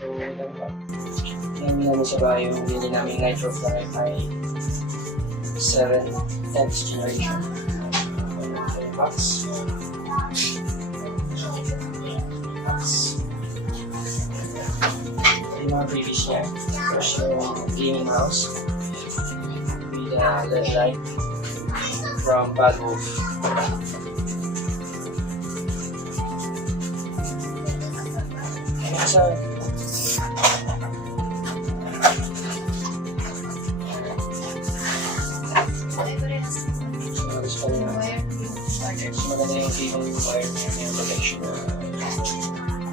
So, ito pa. Ngayon namin sa bahay yung bili namin Nitro Fly ay 7th generation. Box. Yung mga previous niya. First yung gaming mouse with a LED light from Bad Wolf. So, maganda yung cable wire niya, yung protection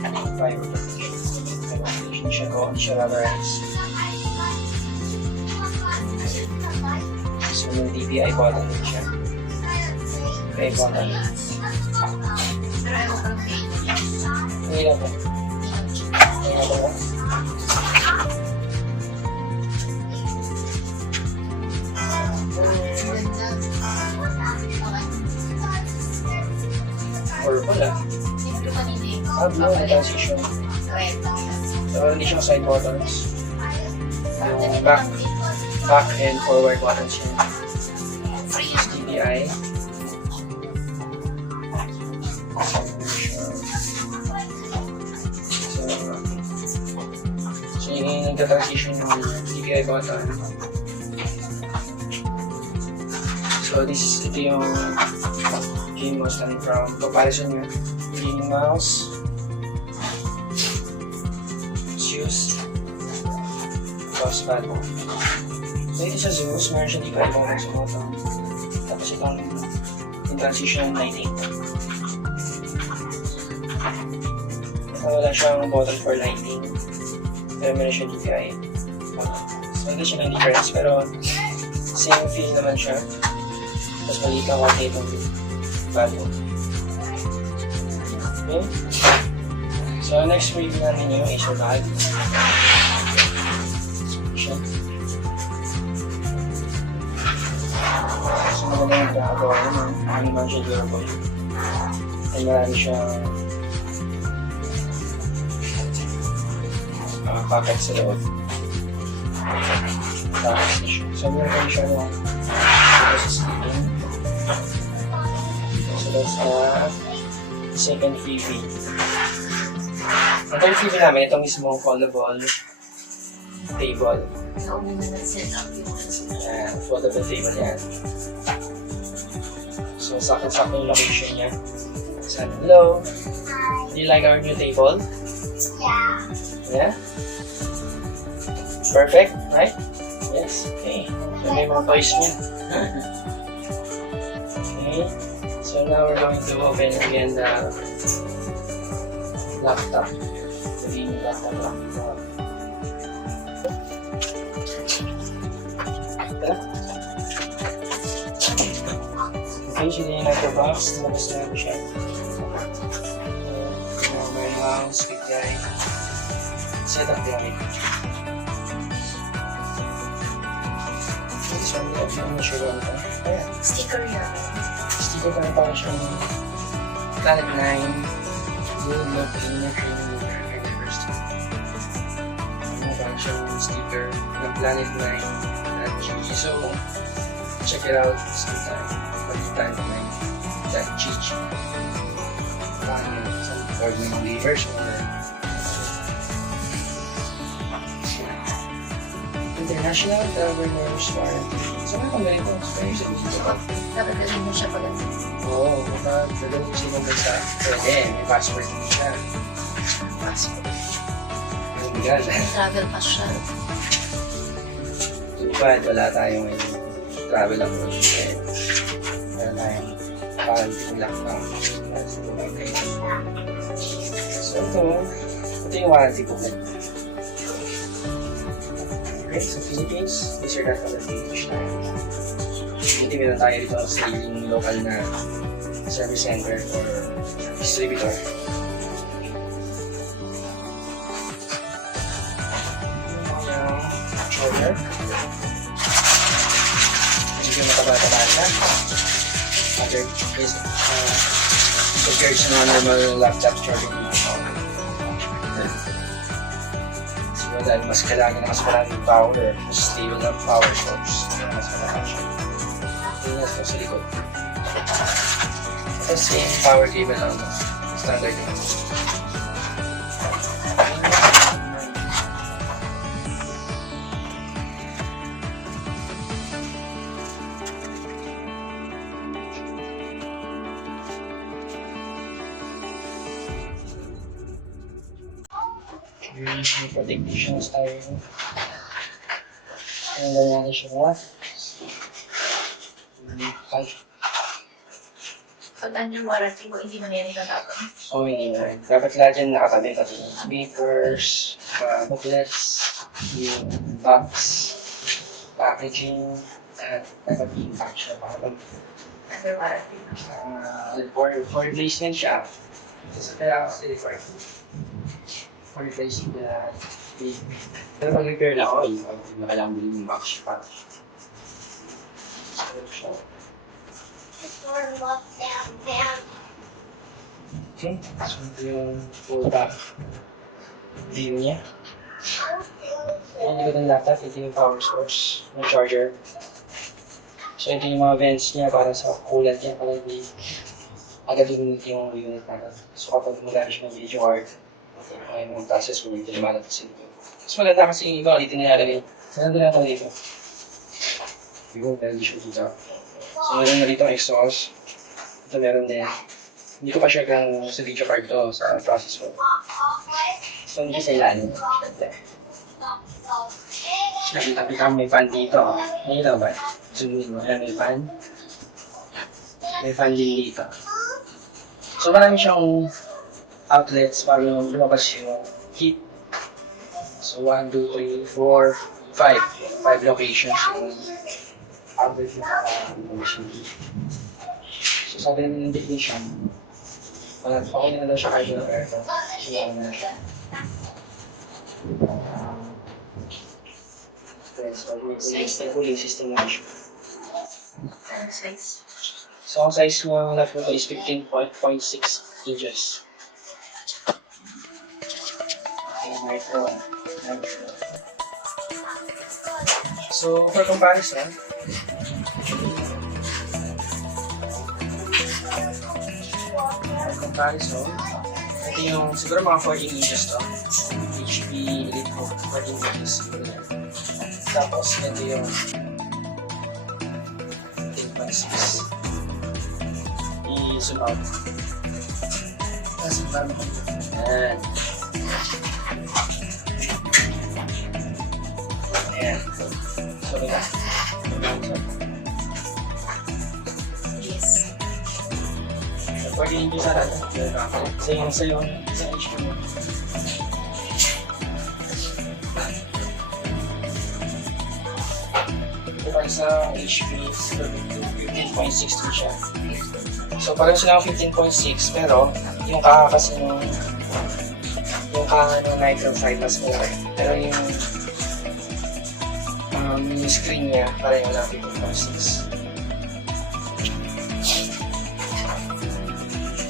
na fire protection. Hindi siya go, hindi siya rubberized. So yung DPI button din siya. DPI button. Hindi lang po. Hindi lang po. Purple ah. Blue na transition. So, hindi siya side buttons. Yung back and forward buttons yun. DPI. So, yung nagka-transition yung DPI button. So, ito yung game mouse coming from comparison yung gaming mouse. Zeus. Tapos Bad Wolf. So, ito sa Zeus, meron siya DPI button sa bottom. Tapos itong yung transition lighting. Wala siyang button for lighting. Pero meron siya DPI button. So, hindi siya ng difference, pero same feel naman siya. Tapos maliit lang konti itong Bad Wolf. Okay? So, next review namin yung Acer bag. Siya. So, maganda yung gagawa naman. Ano naman siya durable. Ay marami siyang pocket sa loob. Tapos na siya. So, meron siya na dito sa sleeping. So, that's second freebie. Ang third freebie namin, itong mismong foldable table. Ayan, foldable table yan. So, sakit-sakit yung location niya. So, hello? Do you like our new table? Yeah. Yeah? Perfect, right? Yes, okay. So, may mga toys niya. Okay. So now we're going to open again the laptop. The gaming laptop. Okay, so yung nagka-box, nabas na namin siya. So, may mouse, big guy. Setup guy. This one, I'm not sure what ito. Ayan. Sticker yan. Sticker pa na parang siyang Planet 9 World Love Inner Training University. Ano parang siyang sticker ng Planet 9 at GG. So, check it out sometime. Planet 9.gg. Parang yun. Or may version or International Travelers Warranty. Saan ka kami ito? Very significant. Dapat galing mo siya pala. Oo, kapag gagawin siya ng bansa, pwede, may passport din siya. Passport. Ang bigal. Travel pa siya. But wala tayong travel approach. Wala tayong quarantine lockdown. So ito yung warranty ko. Okay, so Philippines, disregard ka ng English tayo. Buti meron tayo dito sa sariling local na service center or distributor. Yung controller. Medyo mataba-taba siya. Compared sa mga normal laptop charging. dahil mas kailangan na mas maraming power, mas stable ng power source. Mas malakas siya. Tingnan ko sa likod. So, same power cable lang, no? Standard yun. May protections tayo. Ang natin siya. Pag anong warranty mo, hindi mo na yan itatapon. So, hindi na rin. Dapat lahat yan nakatabi kasi papers, booklets, yung box, packaging, at dapat i-pack siya para pag Under warranty. for replacement siya. Kasi kaya kasi for replacement na pero pag repair na ako, hindi na kailangan bilhin yung box pa. Okay, so ito yung full back view niya. Yung likod ng laptop, ito yung power source, yung charger. So ito yung mga vents niya para sa coolant niya, para hindi agad lumit yung unit natin. So kapag magana siya ng video card, okay, yung process mo yung lumalabas sa inyo. Mas maganda kasi yung iba, ulitin na yun. Maganda na ito dito. Yung meron siya dito. So meron na dito ang exhaust. Ito meron din. Hindi ko pa sure kung sa video card to sa process mo. So hindi sa ilalim. Nakita mo may fan dito. Nakita ba? Sunod mo. Ayan, may fan. May fan din dito. So marami siyang outlets para lumabas yung heat. So 1, 2, 3, 4, 5. 5 locations yung outlet yung heat. So sabi namin ng technician, okay na daw siya kahit yung aircon. Siya na siya. So may cooling system na siya. Ano size? So ang size ng laptop is 15.6 inches. Micro. So for comparison, ito yung siguro mga 14 inches to. HP EliteBook 14 inches. Tapos ito yung 15.6. I-zoom out. Tapos parang yan. Ayan. So, ito. Yes. So, 14 inches na natin. Sa yung HP mo. Ito pa sa HP, 15.62 siya. So, parang sila 15.6, pero yung kaka kasi yung kaka ng Nitro 5 mas okay. Pero yung screen niya, parang yung lang 15.6.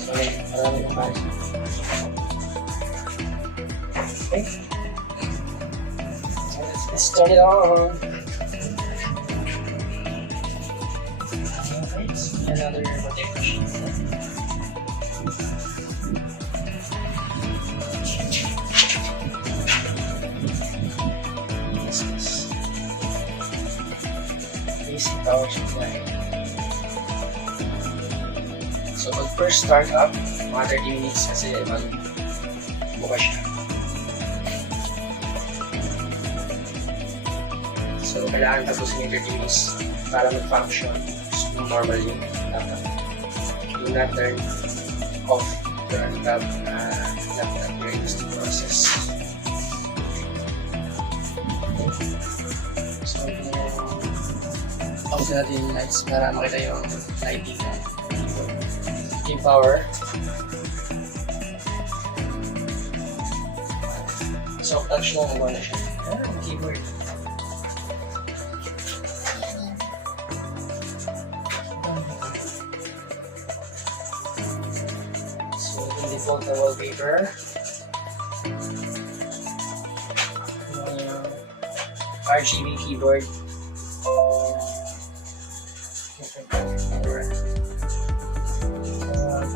So, marami yung parang. Okay. So, let's turn it on. Okay, so another protection. Basic power supply. So pag first start up, mga 30 minutes kasi magbukas siya. So kailangan tapusin yung 30 minutes para mag-function normal yung laptop. Do not turn off the laptop during this process. So off natin yung lights para makita yung lighting. Yung power. Soft touch lang ang na siya. Keyboard. So yung default na wallpaper. RGB keyboard.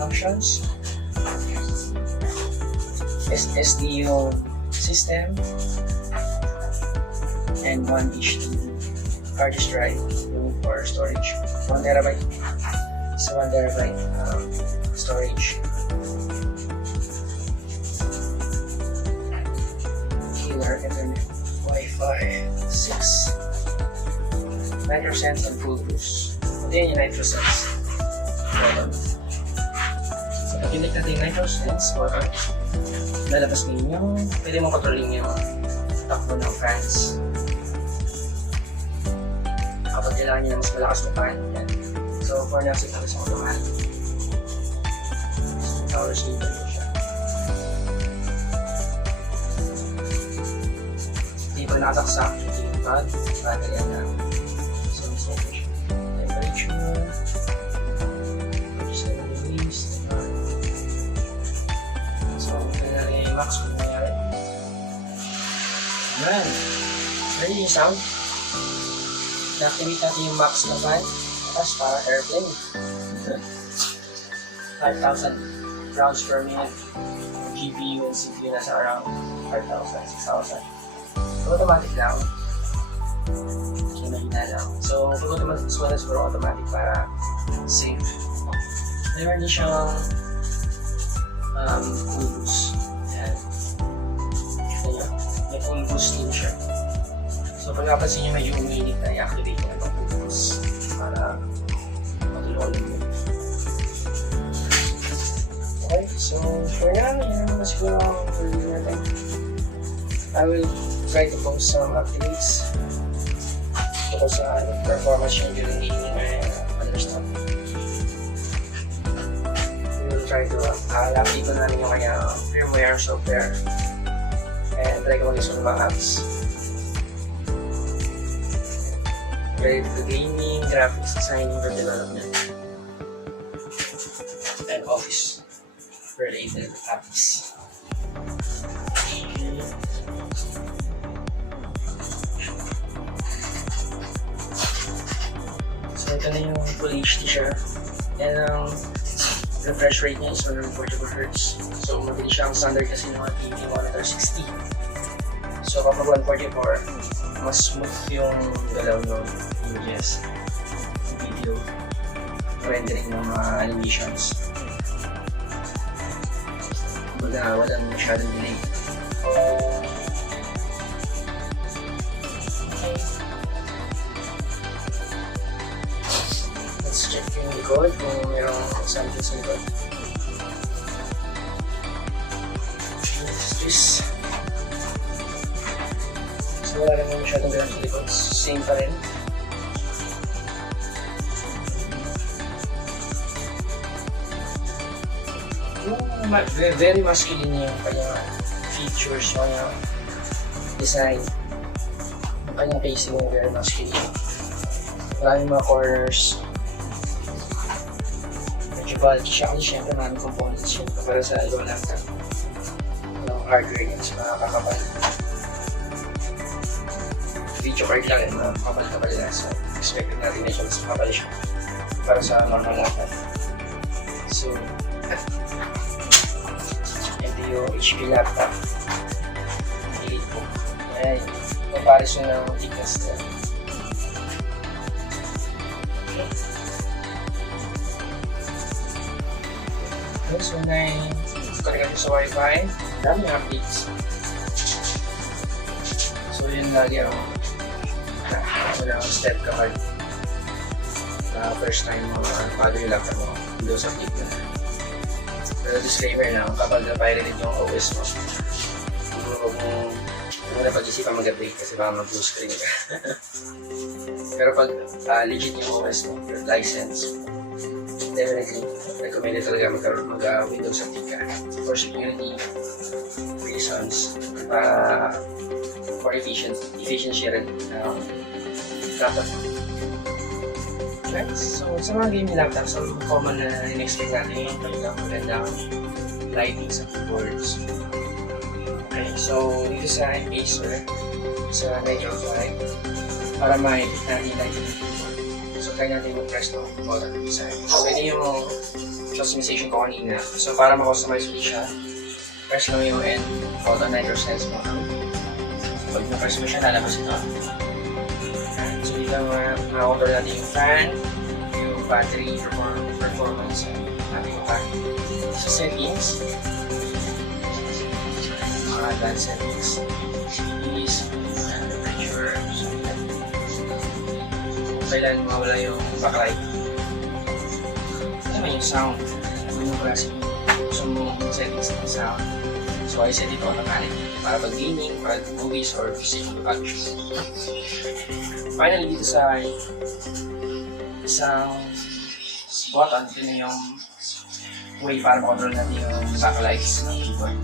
Functions. SSD yung system. And 1 HD hard disk drive yung for storage. 1 terabyte. So 1 terabyte storage. Killer Ethernet. Wi-Fi 6. NitroSense and full boost. Ito yun yung NitroSense. So, pag-unit natin yung NitroSense, lalabas ninyo. Pwede mong controlling yung takbo ng fans. Kapag kailangan nyo na mas malakas na fan. Yan. So, for now, siguro sa automatic. So, power sleeper yun siya. Hindi pa nakataksak. Yung pad. Battery yan na. So, temperature. Purchase na release. So, kaya yung max kung nangyari. Ayan. Ready yung sound? Na-activate natin yung max na fan. Tapos para airplane. 5,000 rounds per minute. GPU and CPU nasa around 5,000, 6,000. Automatic lang. Mahina lang. So, pag automatic as well as for automatic para safe. Meron din siyang full boost. Ayan. Ayan. May full boost din siya. So, pag napansin nyo medyo umiinit na, i-activate nyo ang full boost para matulungan nyo. Okay, so for now, yan naman siguro ang review natin. I will try to post some updates tungkol sa performance nyo during gaming and other stuff. We will try to update ko namin yung kanyang firmware, software, and try ko mag-install ng mga apps. Related to gaming, graphics design, web development, and office related apps. So ito na yung full HD siya. Yan ang refresh rate niya is 144Hz. So mabilis siya ang standard kasi ng mga TV monitor 60. So kapag 144, mas smooth yung galaw ng images, video, rendering ng mga animations. Walang masyadong delay. Let's check yung likod kung mayroong something sa likod. Next is so wala naman masyadong ganun sa likod. Same pa rin. Very masculine yung kanyang features, yung kanyang design. Yung kanyang casing yung very masculine. Maraming mga corners. Medyo bulky siya kasi syempre maraming components yun para sa ibang laptop. Yung hardware yun sa mga kakapal. Video card lang yun, mga kakapal-kapal lang. So, expected natin medyo mas makapal siya para sa normal laptop. So, yung HP laptop. Elite book. Ayan. Comparison ng thickness nila. Okay. Okay, so connect sa Wi-Fi. Dami updates. So yun lagi ang walang step kapag first time bago yung laptop mo. Windows update na. Pero disclaimer lang, kapag na-pirated yung OS mo, huwag mong pag-isipan mag-update kasi baka mag-blue screen ka. Pero pag legit yung OS mo, your license, definitely recommended talaga mag-Windows update ka for security reasons, for efficiency rin laptop. Nice. So, sa mga gaming laptops, ang common na in-expect natin yung kanilang magandang lighting sa keyboards. Okay, so dito sa Acer, sa Nitro 5 para makikita nila yung keyboard. So, try natin mag-press ng color design. So, ito yung customization ko kanina. So, para ma-customize ko siya, press lang yung N, called on Nitro Sense mo. Pag na-press mo siya, lalabas ito. So, dito ma-control natin yung fan, yung battery performance, natin yung fan. Sa settings, mga advanced settings, keys, temperature, kailan mawala yung backlight. Ito naman yung sound. Ano yung klase yung gusto mong settings ng sound. So I set it automatic para pag gaming, pag movies, or music production. Finally, dito sa isang button, ito na yung way para makontrol natin yung backlights ng keyboard.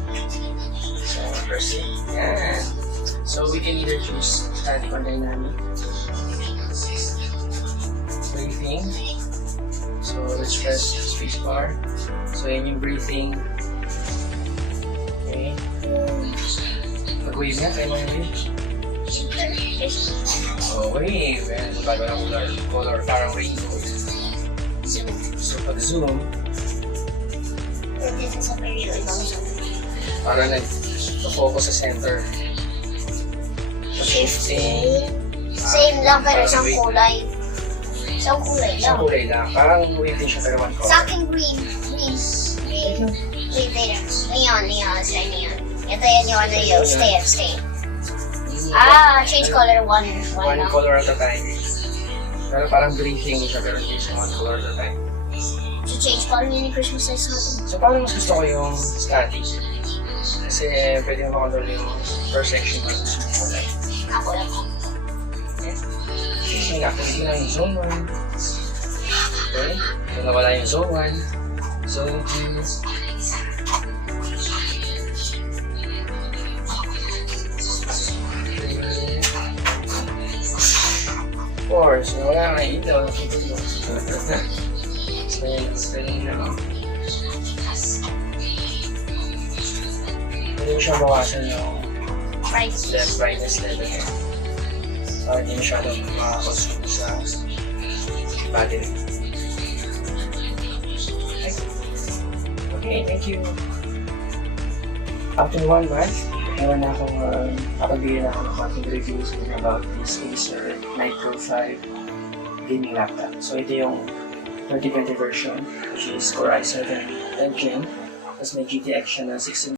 So, first thing, yan. So, we can either choose static or dynamic. Breathing. So, let's press spacebar. So, yan yung breathing. Okay. Pag-wave nga, try mo yung wave. Oh, wave. Ayan, bago ng color, parang rainbow. So, pag-zoom, This is a very ibang zoom. parang nag-focus sa center. Shifting. Same lang pero isang kulay. Isang kulay Isang lang. kulay lang. Parang wave din siya pero one color. Sa akin green. Green. Green. Wait, later. Neon. Sa neon. Ito yan yung ano yung stay. Change color. One One lang. color at a time. Pero parang breathing siya pero hindi siya one color at a time. So change color yun yung Christmas lights natin. So parang mas gusto ko yung static. Kasi pwede mo makontrol yung first section ng kulay. Ako lang. Kasi nga, kung hindi lang yung zone 1. Okay? Kung nawala yung zone 1, zone 2, 4. So wala nga yung ilaw. So yun, spelling na lang. Pwede mo siya bawasan yung brightness level niya. Para hindi masyadong makakonsume sa battery. Okay, thank you. After 1 month, meron na akong kapag-bigyan ako ng konting reviews about this Acer Nitro 5 gaming laptop. So ito yung 2020 version, which is Core i7 10th Gen. Tapos may GTX siya na 16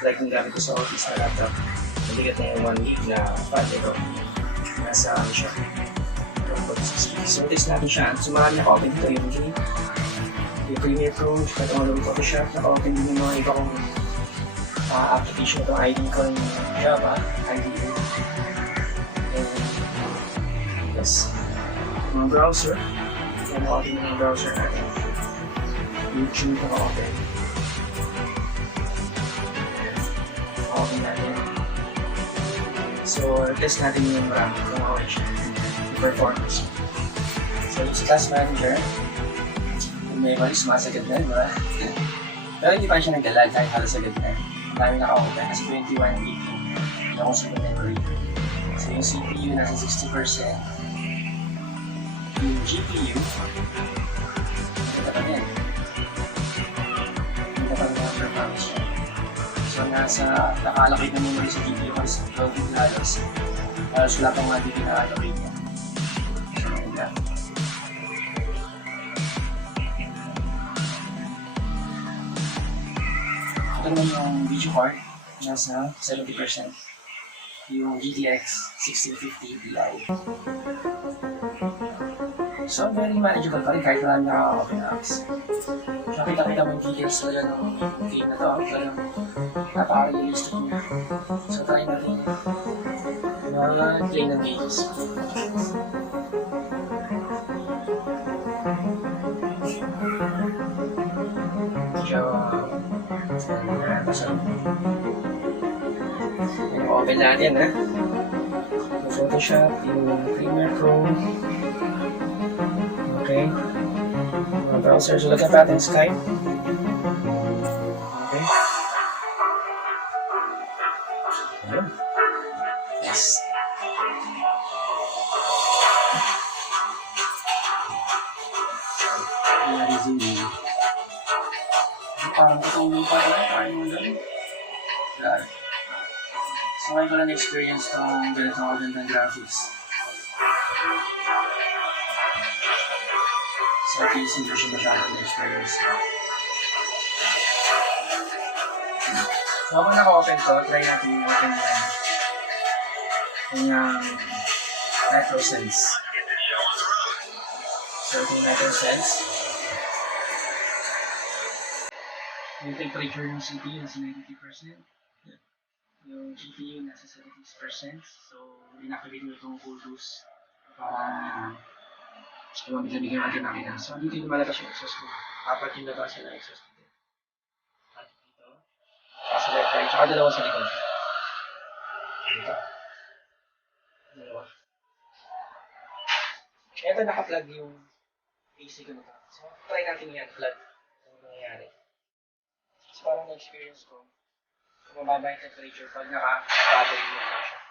like yung gamit ko sa office na laptop. Mabigat na yung 1 gig na pad ito. Nasa ano siya. 1.6. So test natin siya. So marami naka-open dito yung game. Yung Premiere Pro, katulad ng Photoshop, naka-open din yung mga iba kong application. Itong ID ko yung Java, IDE. And yes, mga browser. Yan naka-open yung browser natin. YouTube naka-open. Naka-open natin. So, test natin yung RAM kung okay siya. Yung performance. So, yung sa Task Manager, may mali sumasagad na, diba? Pero hindi pa siya nagdalag kahit halos agad na. Marami naka-open kasi 21 gig yung consumer memory. So, yung CPU nasa 60%. Yung GPU, ito pa rin. Ito pa rin ang performance niya. So, naka-allocate na memory sa GPU kasi 12 gig halos. Halos wala pang 1 gig na allocate niya. So, yan. Ito naman yung video card. Nasa 70%. Yung GTX 1650 Ti. So, very manageable pa rin kahit marami nakaka-open apps. So, kita-kita mo yung details talaga ng game na to. Talagang napaka-realistic niya. So, try natin. Play ng games. Medyo... yung open natin, ha? Yung Photoshop, yung Premiere Pro. Okay. Mga browser. So, lagyan pa natin Skype. Okay. Ayan. Yes. Ayan, zoom. Parang matulong pa rin. Parang mo lang. Grabe. So, ngayon ko lang na-experience itong ganitong organ ng graphics. So, at least hindi ko siya masyadong na-experience. So, habang naka-open to, try natin yung open yan. Yung NitroSense. So, ito yung NitroSense. Yung temperature ng CPU nasa 90%. Yung GPU nasa 70%. So, inactivate mo itong cool boost. Para bigyan natin makina. So, dito yung lumalabas yung exhaust ko. Apat yung labasan ng exhaust dito. Apat dito. Sa left right. Tsaka dalawa sa likod. Dito. Dalawa. Ito naka-plug yung AC ko na ito. So, try natin yan. Plug. Ano nangyayari. So, parang na-experience ko. Mababa yung temperature pag naka-battery mo na siya.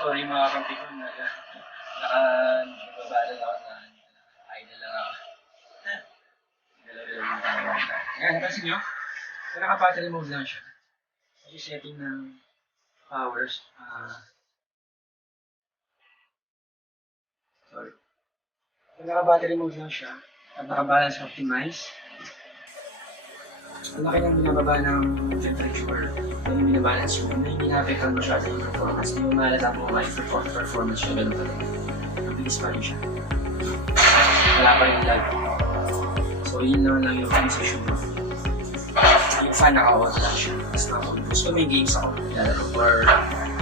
Sorry mga kampi ko na naka-babalan ako na idle lang ako. Ayan, napansin nyo? So, naka-battery mode lang siya. Yung setting ng powers. Sorry. Kung naka-battery mode lang siya, at naka-balance optimize, ang laki ng binababa ng temperature, kung yung binabalance mo, hindi na-affectan masyado yung performance. Hindi mo malala mo performance siya, ganun pa rin. Mabilis pa rin siya. Wala pa rin lag. So, yun naman lang yung transition mo. Yung fan naka-on lang siya. Tapos naka-on. So, may games ako nilalaro or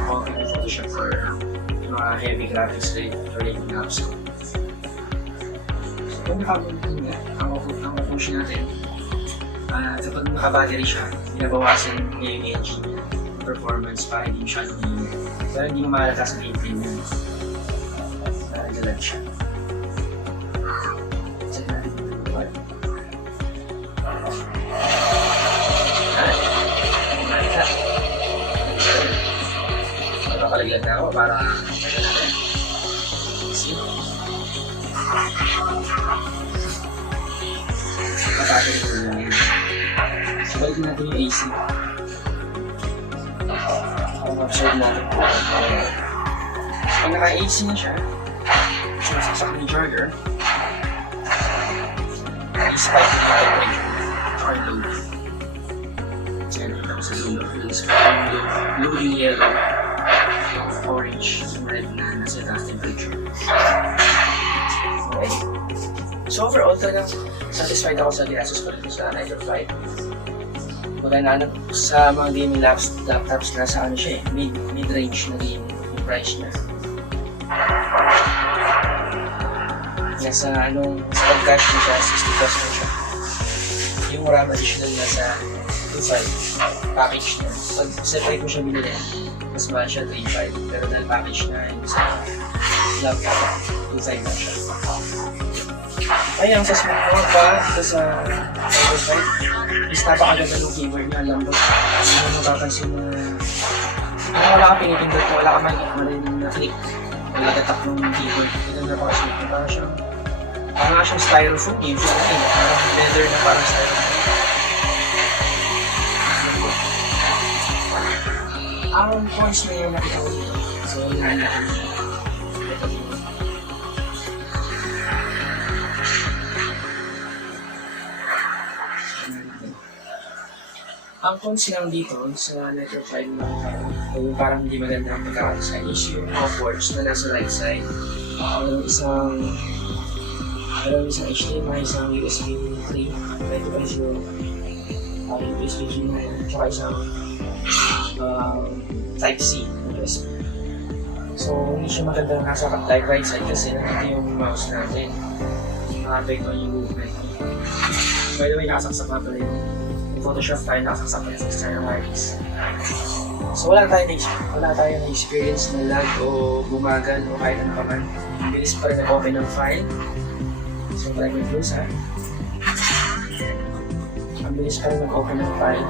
config Photoshop for mga heavy graphics related apps. So, kung nakabuntin nga, ang push natin, kapag naka-battery siya, binabawasan niya yung engine niya, performance para hindi masyadong hingin. Pero hindi mo mahalata sa gameplay niya. Nagalag siya. Check natin yung what? Mahalata. Magpapaliglag na ako para see? Matagin ko lang. So, balikin natin yung AC. Observe natin po. Pag naka-AC na siya, sumasaksak ng charger i-spike yung temperature or load. So, yan nakita ko sa dulo. Load yung yellow, orange, yung red na nasa taas temperature. Okay. So overall talagang satisfied ako sa glasses ko dito sa Night of Flight. Kumbaga naanap sa mga gaming laptops na sa ano siya mid-range na game yung price niya. Nasa sa pag-cash mo siya, 60 plus mo siya. Yung RAM additional na sa 2.5 package niya. Pag separate mo siya binili, mas mahal siya 3.5. Pero dahil package na yung sa laptop, 2.5 na siya. Ayun, sa smartphone pa, ito sa website, is napakaganda ng keyboard niya, lambot. Hindi mo mapapansin na wala kang pinipindot ko, wala kang marinig na click. Wala tatak ng keyboard. Ito napakasmooth. Parang siyang styrofoam game. Parang leather na parang styrofoam. Ang points na yung nakita ko dito. So, yun natin. Ang cons lang dito sa network file na yung parang hindi maganda ang pagkakadesign is yung ports na nasa right side. Meron isang HDMI, isang USB 3, pwede pa yung USB 3 na yun, tsaka isang Type-C na USB. So, hindi siya maganda nasa right side kasi nandito yung mouse natin. Nakapekto yung movement. By the way, nakasaksak na pala yung Photoshop file, nakasaksak na sa external wireless. So, wala tayong na-experience na lag o bumagal o kahit ano pa man. Bilis pa rin nag-open ng file. So, try ko close ha. Ang bilis pa rin nag-open ng file.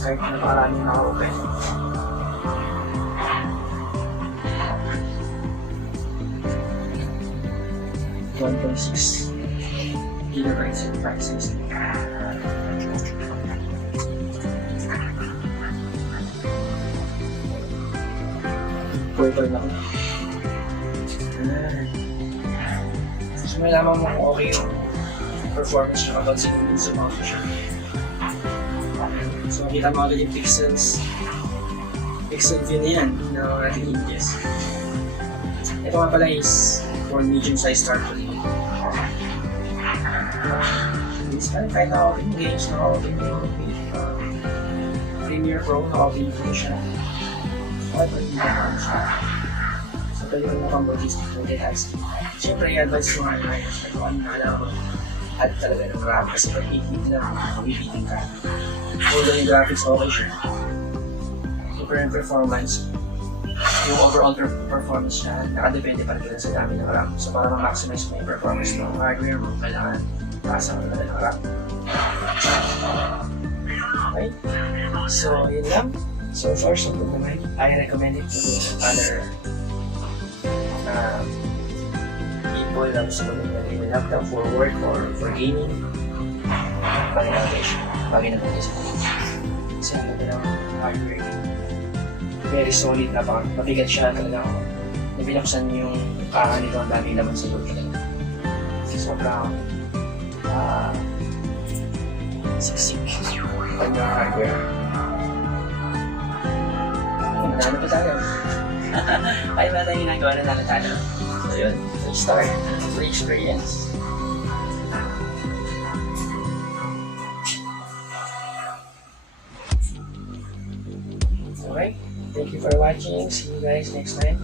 Kahit napakaraming naka-open. gigabytes in prices. Purple lang. So may lamang mo kung okay yung performance niya kapag sinunod mo siya. So makita mo agad yung pixel view na yan na ating images. Ito nga pala is for medium-sized tarpaulin. Kahit na-open yung games, na-open yung Premiere Pro, na-open yung siya. Okay pa rin na siya. So pwede mo na pang multi-task. Siyempre i-advise mo nga yun. Kung ano nakala ko, add talaga ng RAM kasi pag i-hit lang, mabibitin ka. Although yung graphics okay siya. Super yung performance, yung overall performance niya, nakadepende pa rin sa dami ng RAM. So para ma-maximize mo yung performance ng hardware mo, kailangan taas ang ng RAM. Okay? So, yun lang. So far, so good naman. I recommend it to other people na gusto mo nilagay ng laptop for work or for gaming. Bagay na po kasi kasi ang ganda ng hardware. Very solid, mabigat siya talaga ako. Nabinaksan yung kaka nito, ang dami naman sa loob talaga. Sobrang siksik pag na hardware. Nanalo pa tayo. Ay ba tayo ginagawa na tayo? So yun, free start, free experience. Okay, thank you for watching. See you guys next time.